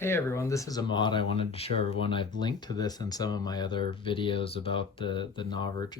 Hey everyone, this is a mod I wanted to show everyone. I've linked to this in some of my other videos about the Novritsch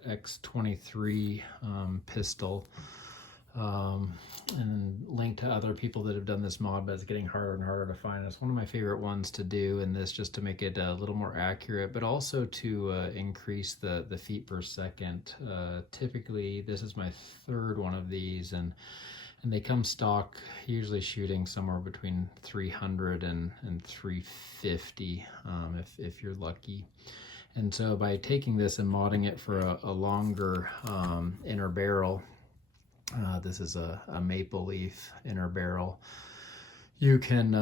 SSX23 pistol, and linked to other people that have done this mod, but it's getting harder and harder to find. It's one of my favorite ones to do in this, just to make it a little more accurate, but also to increase the feet per second. Typically, this is my third one of these, and they come stock, usually shooting somewhere between 300 and 350 if you're lucky. And so by taking this and modding it for a longer inner barrel, this is a maple leaf inner barrel, you can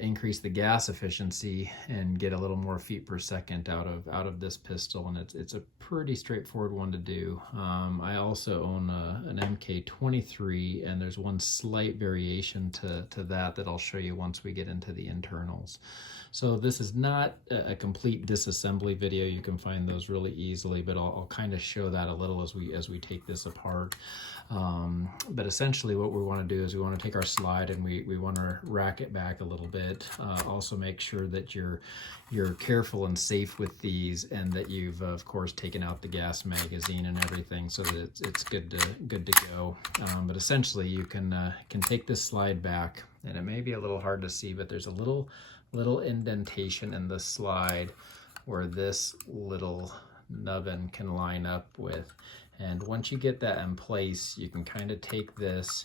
increase the gas efficiency and get a little more feet per second out of this pistol, and it's a pretty straightforward one to do. I also own an MK23, and there's one slight variation to that I'll show you once we get into the internals. So this is not a complete disassembly video. You can find those really easily, but I'll kind of show that a little as we take this apart. But essentially what we want to do is we want to take our slide and we want to rack it back a little bit. Also make sure that you're careful and safe with these, and that you've of course taken out the gas magazine and everything, so that it's good to go. But essentially you can take this slide back, and it may be a little hard to see, but there's a little indentation in the slide where this little nubbin can line up with. And once you get that in place, you can kind of take this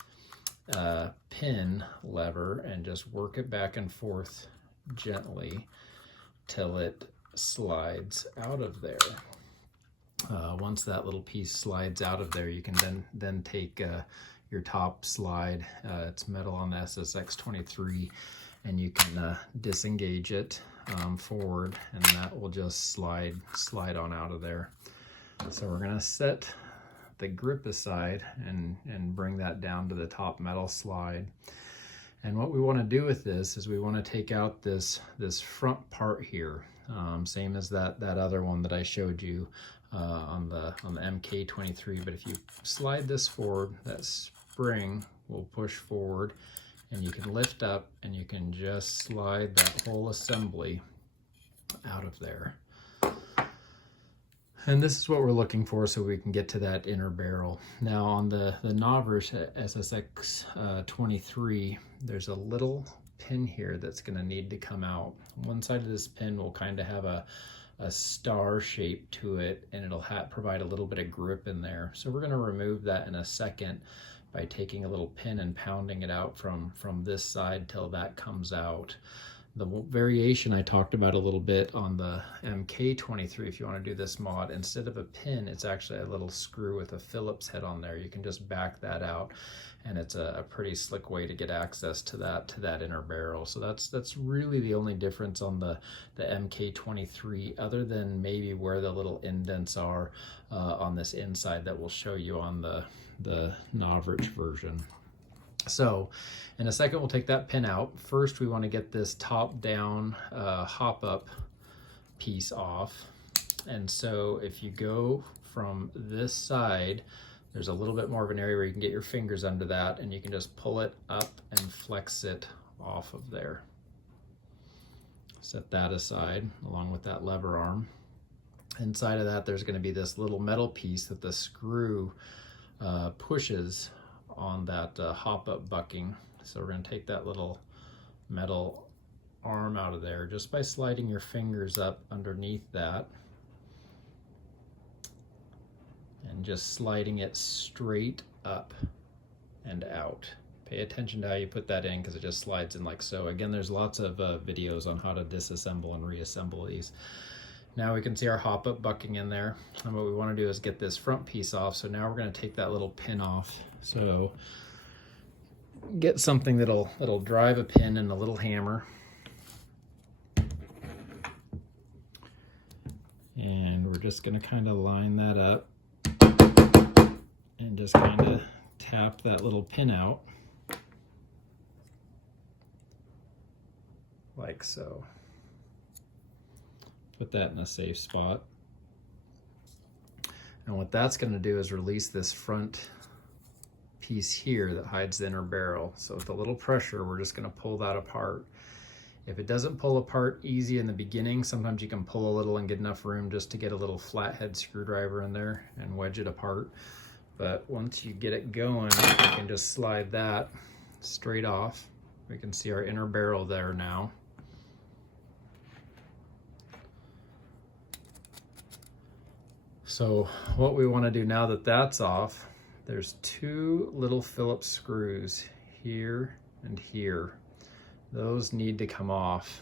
pin lever and just work it back and forth gently till it slides out of there. Once that little piece slides out of there, you can then take your top slide, it's metal on the SSX23, and you can disengage it forward, and that will just slide on out of there. So we're going to set the grip aside and bring that down to the top metal slide. And what we want to do with this is we want to take out this front part here, same as that other one that I showed you on the MK23. But if you slide this forward, that spring will push forward, and you can lift up and you can just slide that whole assembly out of there. And this is what we're looking for, so we can get to that inner barrel. Now on the Novritsch SSX23, there's a little pin here that's going to need to come out. One side of this pin will kind of have a star shape to it, and it'll provide a little bit of grip in there. So we're going to remove that in a second by taking a little pin and pounding it out from this side till that comes out. The variation I talked about a little bit on the MK23, if you want to do this mod, instead of a pin, it's actually a little screw with a Phillips head on there. You can just back that out, and it's a pretty slick way to get access to that inner barrel. So that's really the only difference on the MK23, other than maybe where the little indents are on this inside that we'll show you on the Novritsch version. So in a second, we'll take that pin out. First, we want to get this top-down hop-up piece off. And so if you go from this side, there's a little bit more of an area where you can get your fingers under that, and you can just pull it up and flex it off of there. Set that aside along with that lever arm. Inside of that, there's going to be this little metal piece that the screw pushes on that hop-up bucking. So we're going to take that little metal arm out of there just by sliding your fingers up underneath that and just sliding it straight up and out. Pay attention to how you put that in, because it just slides in like so. Again, there's lots of videos on how to disassemble and reassemble these. Now we can see our hop-up bucking in there, and what we want to do is get this front piece off. So now we're going to take that little pin off. So get something that'll drive a pin and a little hammer, and we're just going to kind of line that up and just kind of tap that little pin out like so. Put that in a safe spot. And what that's going to do is release this front piece here that hides the inner barrel. So with a little pressure, we're just going to pull that apart. If it doesn't pull apart easy in the beginning, sometimes you can pull a little and get enough room just to get a little flathead screwdriver in there and wedge it apart. But once you get it going, you can just slide that straight off. We can see our inner barrel there now. So what we want to do now that that's off, there's two little Phillips screws here and here. Those need to come off.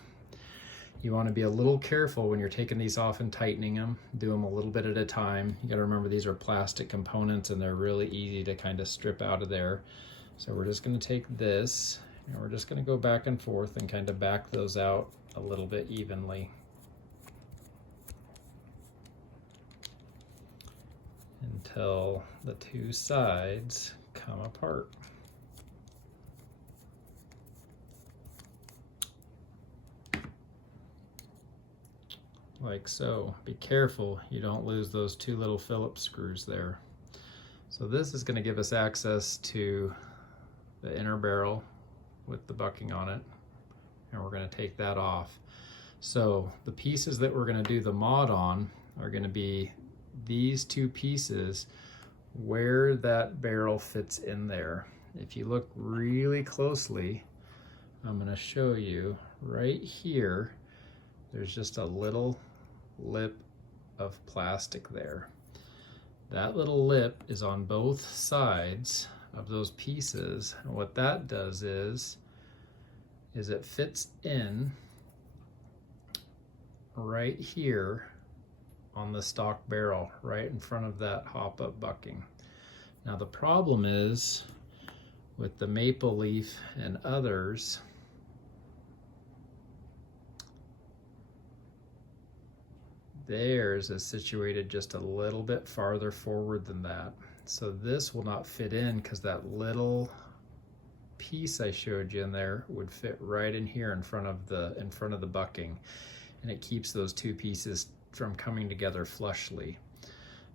You want to be a little careful when you're taking these off and tightening them. Do them a little bit at a time. You got to remember these are plastic components and they're really easy to kind of strip out of there. So we're just going to take this and we're just going to go back and forth and kind of back those out a little bit evenly until the two sides come apart. Like so. Be careful you don't lose those two little Phillips screws there. So this is going to give us access to the inner barrel with the bucking on it, and we're going to take that off. So the pieces that we're going to do the mod on are going to be these two pieces where that barrel fits in there. If you look really closely, I'm going to show you right here, there's just a little lip of plastic there. That little lip is on both sides of those pieces, and what that does is it fits in right here on the stock barrel, right in front of that hop-up bucking. Now the problem is with the maple leaf and others, theirs is situated just a little bit farther forward than that. So this will not fit in because that little piece I showed you in there would fit right in here in front of the bucking, and it keeps those two pieces from coming together flushly.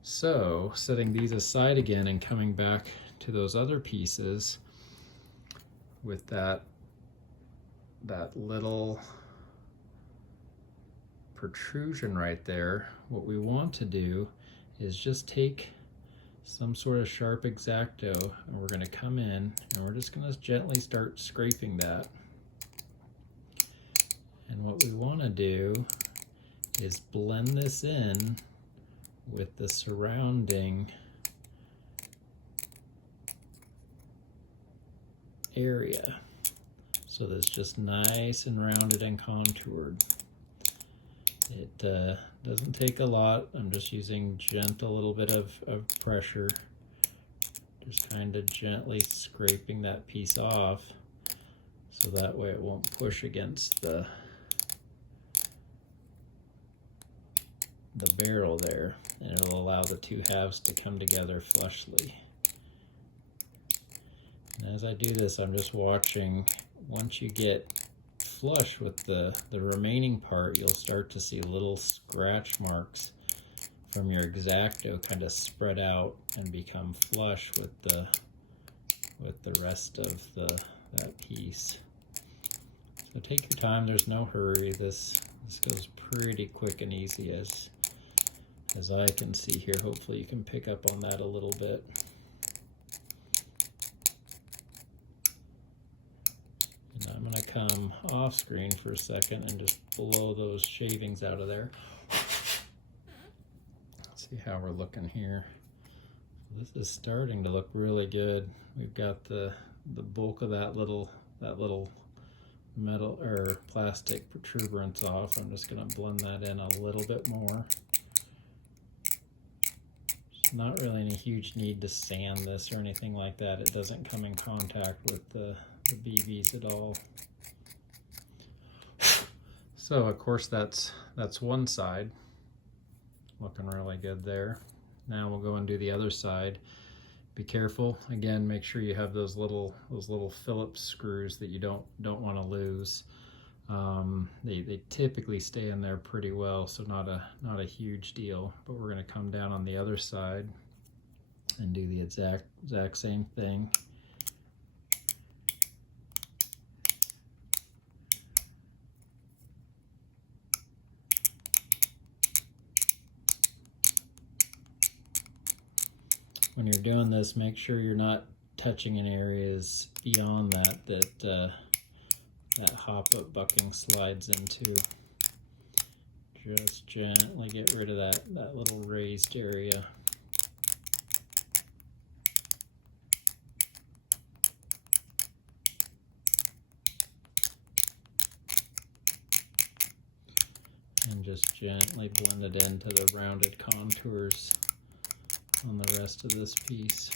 So setting these aside again and coming back to those other pieces with that little protrusion right there, what we want to do is just take some sort of sharp X-Acto and we're going to come in and we're just going to gently start scraping that. And what we want to do is blend this in with the surrounding area so that it's just nice and rounded and contoured. It doesn't take a lot. I'm just using gentle little bit of pressure, just kind of gently scraping that piece off so that way it won't push against the barrel there, and it'll allow the two halves to come together flushly. And as I do this, I'm just watching. Once you get flush with the remaining part, you'll start to see little scratch marks from your X-Acto kind of spread out and become flush with the rest of that piece. So take your time, there's no hurry. This goes pretty quick and easy as I can see here. Hopefully you can pick up on that a little bit. And I'm going to come off screen for a second and just blow those shavings out of there. Let's see how we're looking here. This is starting to look really good. We've got the bulk of that little metal or plastic protuberance off. I'm just going to blend that in a little bit more. There's not really any huge need to sand this or anything like that. It doesn't come in contact with the BBs at all. So of course that's one side, looking really good there. Now we'll go and do the other side. Be careful, again, make sure you have those little Phillips screws that you don't want to lose. They typically stay in there pretty well, so not a huge deal. But we're going to come down on the other side and do the exact same thing. when you're doing this, make sure you're not touching in areas beyond that hop-up bucking slides into. Just gently get rid of that little raised area. And just gently blend it into the rounded contours on the rest of this piece.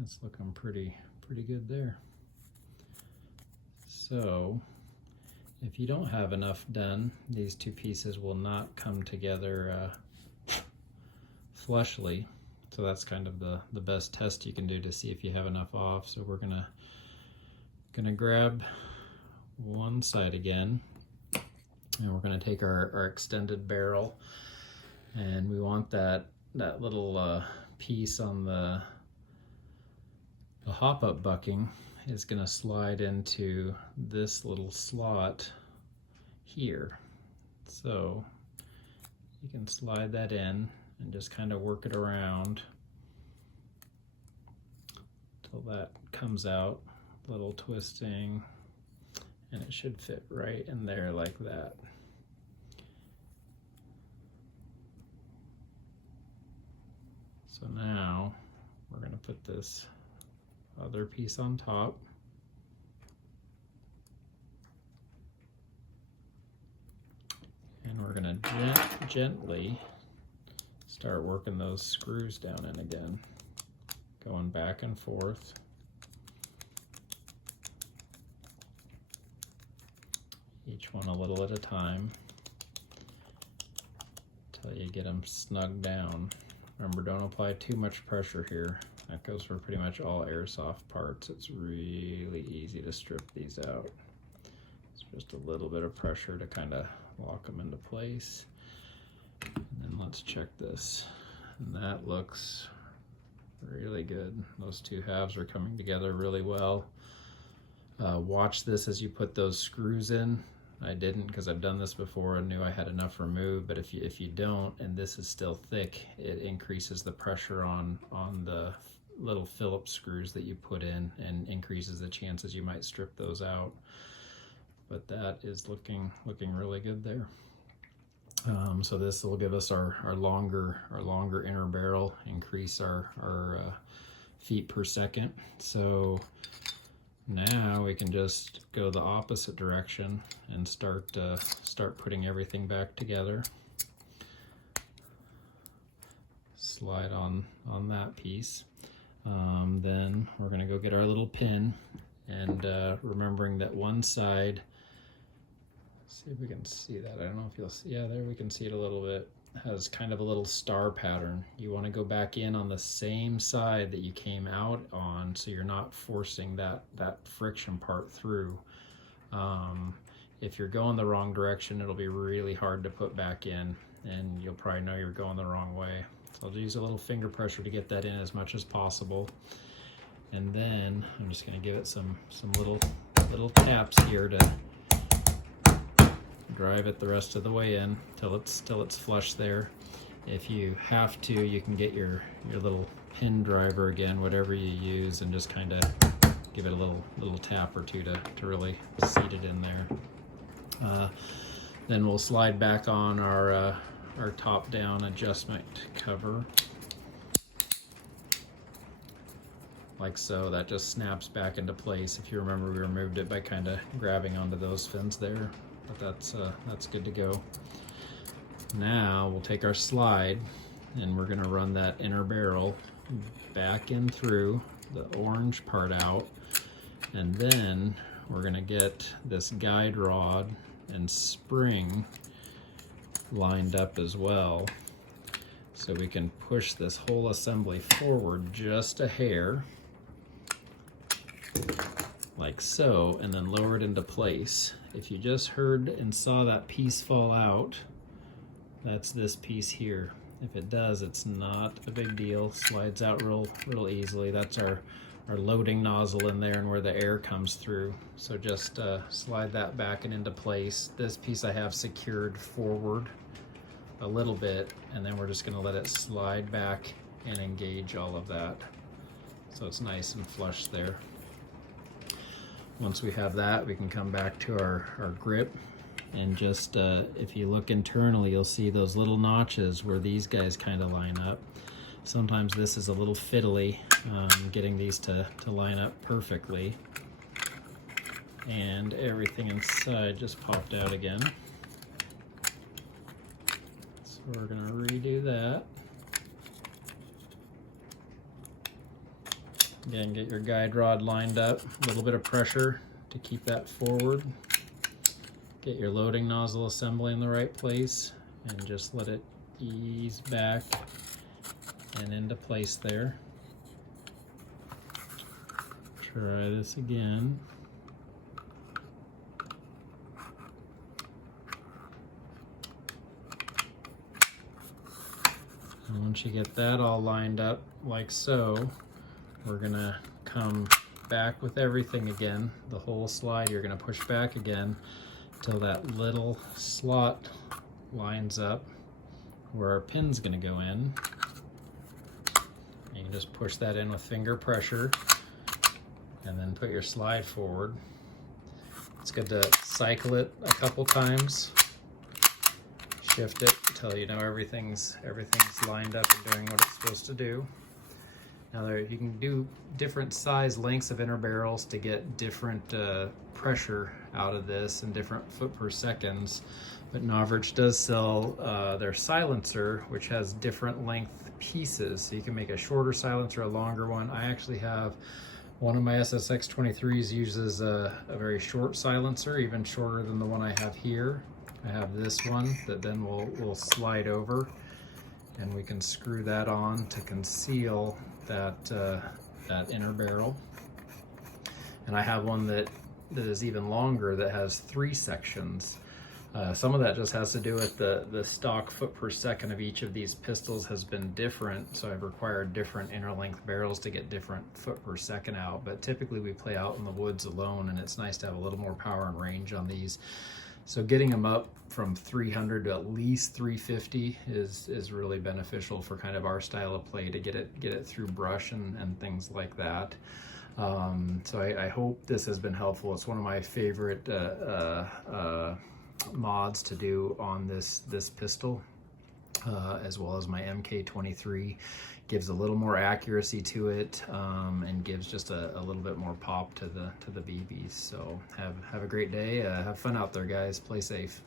That's looking pretty good there. So if you don't have enough done, these two pieces will not come together flushly. So that's kind of the best test you can do to see if you have enough off. So we're gonna grab one side again, and we're gonna take our extended barrel, and we want that little piece on the hop-up bucking is gonna slide into this little slot here. So you can slide that in and just kind of work it around until that comes out, a little twisting, and it should fit right in there like that. So now we're going to put this other piece on top. And we're going to gently start working those screws down in again, going back and forth. Each one a little at a time until you get them snug down. Remember, don't apply too much pressure here. That goes for pretty much all airsoft parts. It's really easy to strip these out. It's just a little bit of pressure to kind of lock them into place. And then let's check this. And that looks really good. Those two halves are coming together really well. Watch this as you put those screws in. I didn't, because I've done this before and knew I had enough removed, but if you don't and this is still thick, it increases the pressure on the little Phillips screws that you put in and increases the chances you might strip those out. But that is looking really good there. So this will give us our longer inner barrel, increase our feet per second. So now we can just go the opposite direction and start putting everything back together. Slide on that piece. Then we're going to go get our little pin, and remembering that one side, see if we can see that. I don't know if you'll see. Yeah, there we can see it a little bit. Has kind of a little star pattern. You want to go back in on the same side that you came out on, so you're not forcing that friction part through. If you're going the wrong direction, it'll be really hard to put back in, and you'll probably know you're going the wrong way. So I'll use a little finger pressure to get that in as much as possible, and then I'm just going to give it some little taps here to drive it the rest of the way in till it's flush there. If you have to, you can get your little pin driver again, whatever you use, and just kind of give it a little tap or two to really seat it in there. Then we'll slide back on our top-down adjustment cover, like so. That just snaps back into place. If you remember, we removed it by kind of grabbing onto those fins there. But that's good to go. Now we'll take our slide and we're going to run that inner barrel back in through the orange part out, and then we're going to get this guide rod and spring lined up as well, so we can push this whole assembly forward just a hair, like so, and then lower it into place. If you just heard and saw that piece fall out, that's this piece here. If it does, it's not a big deal. Slides out real easily. That's our loading nozzle in there and where the air comes through. So just slide that back and into place. This piece I have secured forward a little bit, and then we're just going to let it slide back and engage all of that so it's nice and flush there. Once we have that, we can come back to our grip, and just if you look internally, you'll see those little notches where these guys kind of line up. Sometimes this is a little fiddly, getting these to line up perfectly. And everything inside just popped out again. So we're gonna redo that. Again, get your guide rod lined up, a little bit of pressure to keep that forward. Get your loading nozzle assembly in the right place, and just let it ease back and into place there. Try this again. And once you get that all lined up like so, we're gonna come back with everything again. The whole slide, you're gonna push back again till that little slot lines up where our pin's gonna go in. You can just push that in with finger pressure and then put your slide forward. It's good to cycle it a couple times. Shift it until you know everything's lined up and doing what it's supposed to do. Now you can do different size lengths of inner barrels to get different pressure out of this and different foot per seconds. But Novritsch does sell their silencer, which has different length pieces. So you can make a shorter silencer, a longer one. I actually have one of my SSX23s uses a very short silencer, even shorter than the one I have here. I have this one that then will slide over, and we can screw that on to conceal that inner barrel. And I have one that is even longer that has 3 sections. Some of that just has to do with the stock foot per second of each of these pistols has been different, so I've required different inner length barrels to get different foot per second out. But typically we play out in the woods alone, and it's nice to have a little more power and range on these. So getting them up from 300 to at least 350 is really beneficial for kind of our style of play, to get it through brush and things like that. So I hope this has been helpful. It's one of my favorite mods to do on this pistol, as well as my MK23. Gives a little more accuracy to it, and gives just a little bit more pop to the BBs. So have a great day. Have fun out there, guys. Play safe.